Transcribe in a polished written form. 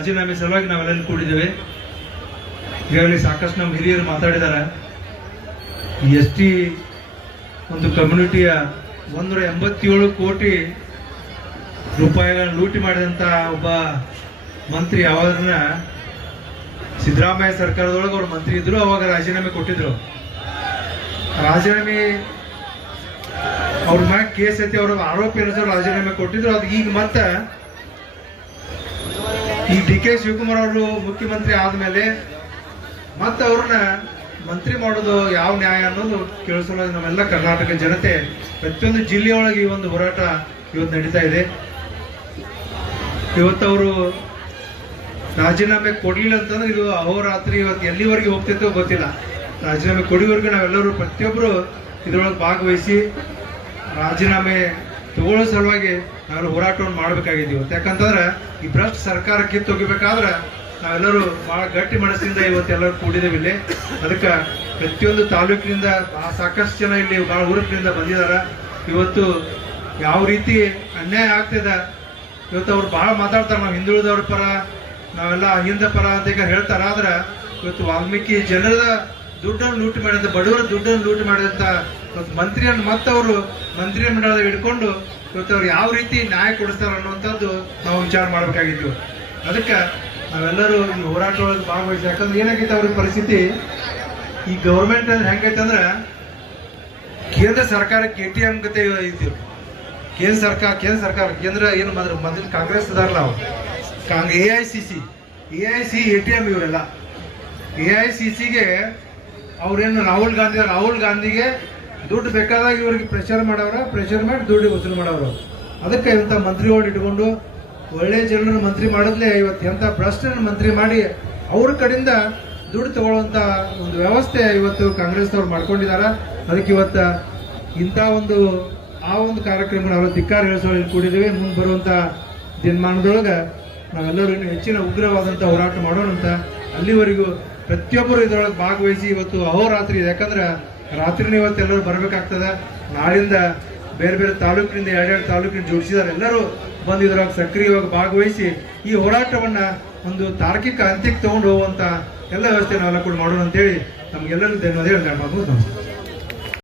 ರಾಜೀನಾಮೆ ಸಲುವಾಗಿ ನಾವೆಲ್ಲ ಕೂಡಿದ್ದೇವೆ. ಈಗಾಗಲೇ ಸಾಕಷ್ಟು ನಮ್ಮ ಹಿರಿಯರು ಮಾತಾಡಿದ್ದಾರೆ. ಎಸ್ ಟಿ ಒಂದು ಕಮ್ಯುನಿಟಿಯ 187 ಕೋಟಿ ರೂಪಾಯಿಗಳನ್ನು ಲೂಟಿ ಮಾಡಿದಂಥ ಒಬ್ಬ ಮಂತ್ರಿ, ಅವರನ್ನ ಸಿದ್ದರಾಮಯ್ಯ ಸರ್ಕಾರದೊಳಗೆ ಅವ್ರು ಮಂತ್ರಿ ಇದ್ರು, ಅವಾಗ ರಾಜೀನಾಮೆ ಕೊಟ್ಟಿದ್ರು. ರಾಜೀನಾಮೆ ಅವ್ರ ಮ್ಯಾಗ ಕೇಸ್ ಐತಿ, ಅವ್ರ ಆರೋಪಿ ಏನಿದ್ರು ರಾಜೀನಾಮೆ ಕೊಟ್ಟಿದ್ರು. ಅದು ಈಗ ಮತ್ತೆ ಈ DK ಶಿವಕುಮಾರ್ ಅವರು ಮುಖ್ಯಮಂತ್ರಿ ಆದ್ಮೇಲೆ ಮತ್ತೆ ಅವ್ರನ್ನ ಮಂತ್ರಿ ಮಾಡೋದು ಯಾವ ನ್ಯಾಯ ಅನ್ನೋದು ಕೇಳಿಸಲು ನಮ್ಮೆಲ್ಲ ಕರ್ನಾಟಕ ಜನತೆ ಪ್ರತಿಯೊಂದು ಜಿಲ್ಲೆಯೊಳಗೆ ಈ ಒಂದು ಹೋರಾಟ ಇವತ್ತು ನಡೀತಾ ಇದೆ. ಇವತ್ತು ಅವರು ರಾಜೀನಾಮೆ ಕೊಡ್ಲಿಲ್ಲ ಅಂತಂದ್ರೆ ಇದು ಅಹೋರಾತ್ರಿ ಇವತ್ತು ಎಲ್ಲಿವರೆಗೆ ಹೋಗ್ತಿತ್ತೋ ಗೊತ್ತಿಲ್ಲ. ರಾಜೀನಾಮೆ ಕೊಡಿವರೆಗೂ ನಾವೆಲ್ಲರೂ ಪ್ರತಿಯೊಬ್ಬರು ಇದರೊಳಗೆ ಭಾಗವಹಿಸಿ ರಾಜೀನಾಮೆ ತಗೊಳ್ಳೋ ಸಲುವಾಗಿ ನಾವೆಲ್ಲ ಹೋರಾಟವನ್ನು ಮಾಡಬೇಕಾಗಿದ್ದೀವಿ. ಯಾಕಂತಂದ್ರೆ ಈ ಭ್ರಷ್ಟ ಸರ್ಕಾರ ಕಿತ್ತೊಗಿಬೇಕಾದ್ರೆ ನಾವೆಲ್ಲರೂ ಬಹಳ ಗಟ್ಟಿ ಮನಸ್ಸಿಂದ ಇವತ್ತೆಲ್ಲರೂ ಕೂಡಿದ್ದೇವೆ ಇಲ್ಲಿ. ಅದಕ್ಕೆ ಪ್ರತಿಯೊಂದು ತಾಲೂಕಿನಿಂದ ಸಾಕಷ್ಟು ಜನ ಇಲ್ಲಿ ಬಹಳ ಊರಿನಿಂದ ಬಂದಿದ್ದಾರೆ. ಇವತ್ತು ಯಾವ ರೀತಿ ಅನ್ಯಾಯ ಆಗ್ತಿದೆ, ಇವತ್ತು ಅವ್ರು ಬಹಳ ಮಾತಾಡ್ತಾರೆ, ನಾವು ಹಿಂದುಳಿದವ್ರ ಪರ, ನಾವೆಲ್ಲ ಅಹಿಂದ ಪರ ಅಂತ ಈಗ ಹೇಳ್ತಾರೆ. ಆದ್ರೆ ಇವತ್ತು ವಾಲ್ಮೀಕಿ ಜನರ ದುಡ್ಡನ್ನು ಲೂಟಿ ಮಾಡಿದಂಥ, ಬಡವರ ದುಡ್ಡನ್ನು ಲೂಟಿ ಮಾಡಿದಂಥ ಮಂತ್ರಿಯನ್ನು ಮತ್ತವರು ಮಂತ್ರಿ ಮಂಡಳದಾಗ ಹಿಡ್ಕೊಂಡು ಇವತ್ತು ಅವ್ರು ಯಾವ ರೀತಿ ನ್ಯಾಯ ಕೊಡಿಸ್ತಾರೆ ಅನ್ನುವಂಥದ್ದು ನಾವು ವಿಚಾರ ಮಾಡಬೇಕಾಗಿತ್ತು. ಅದಕ್ಕೆ ನಾವೆಲ್ಲರೂ ಈ ಹೋರಾಟ ಒಳಗೆ ಭಾಗವಹಿಸಿ. ಯಾಕಂದ್ರೆ ಏನಾಗೈತೆ ಅವ್ರ ಪರಿಸ್ಥಿತಿ, ಈ ಗೌರ್ಮೆಂಟ್ ಹೆಂಗೈತೆ ಅಂದ್ರೆ ಕೇಂದ್ರ ಸರ್ಕಾರ KTM ಗತೆ ಇದ್ದೀವಿ. ಕೇಂದ್ರ ಸರ್ಕಾರ ಕೇಂದ್ರ ಏನು ಮೊದಲು ಕಾಂಗ್ರೆಸ್ ಅದಾರಲ್ಲ, ನಾವು AICC ATM ಇವರೆಲ್ಲ AICCಗೆ ಅವ್ರೇನು ರಾಹುಲ್ ಗಾಂಧಿಗೆ ದುಡ್ಡು ಬೇಕಾದಾಗ ಇವ್ರಿಗೆ ಪ್ರೆಷರ್ ಮಾಡಿ ದುಡ್ಡು ವಸೂಲು ಮಾಡವ್ರು. ಅದಕ್ಕೆ ಇಂಥ ಮಂತ್ರಿಗಳು ಇಟ್ಕೊಂಡು ಒಳ್ಳೆ ಜನರನ್ನ ಮಂತ್ರಿ ಮಾಡಿದ್ಲೆ ಇವತ್ತು ಎಂಥ ಭ್ರಷ್ಟರನ್ನ ಮಂತ್ರಿ ಮಾಡಿ ಅವ್ರ ಕಡೆಯಿಂದ ದುಡ್ಡು ತಗೊಳ್ಳುವಂಥ ಒಂದು ವ್ಯವಸ್ಥೆ ಇವತ್ತು ಕಾಂಗ್ರೆಸ್ನವ್ರು ಮಾಡ್ಕೊಂಡಿದ್ದಾರೆ. ಅದಕ್ಕೆ ಇವತ್ತು ಇಂಥ ಆ ಒಂದು ಕಾರ್ಯಕ್ರಮ ನಾವು ಧಿಕ್ಕಾರ ಹೇಳಿಸೋಲ್ಲಿ ಕೂಡಿದ್ದೇವೆ. ಮುಂದೆ ಬರುವಂಥ ದಿನಮಾನದೊಳಗೆ ನಾವೆಲ್ಲರೂ ಇನ್ನೂ ಹೆಚ್ಚಿನ ಉಗ್ರವಾದಂಥ ಹೋರಾಟ ಮಾಡೋಣ ಅಂತ. ಅಲ್ಲಿವರೆಗೂ ಪ್ರತಿಯೊಬ್ಬರು ಇದರೊಳಗೆ ಭಾಗವಹಿಸಿ ಇವತ್ತು ಅಹೋರಾತ್ರಿ ಇದೆ. ಯಾಕಂದ್ರೆ ರಾತ್ರಿನೇ ಇವತ್ತು ಎಲ್ಲರೂ ಬರಬೇಕಾಗ್ತದೆ. ನಾಳಿಂದ ಬೇರೆ ಬೇರೆ ತಾಲೂಕಿನಿಂದ 2 ತಾಲೂಕಿನ ಜೋಡಿಸಿದ್ದಾರೆ. ಎಲ್ಲರೂ ಬಂದು ಇದರೊಳಗೆ ಸಕ್ರಿಯವಾಗಿ ಭಾಗವಹಿಸಿ ಈ ಹೋರಾಟವನ್ನ ಒಂದು ತಾರ್ಕಿಕ ಅಂತ್ಯಕ್ಕೆ ತಗೊಂಡು ಹೋಗುವಂತ ಎಲ್ಲ ವ್ಯವಸ್ಥೆ ನಾವೆಲ್ಲ ಕೂಡ ಮಾಡೋಣ ಅಂತೇಳಿ ನಮ್ಗೆಲ್ಲರಿಗೂ ಧನ್ಯವಾದ ಹೇಳ್ತಾರೆ.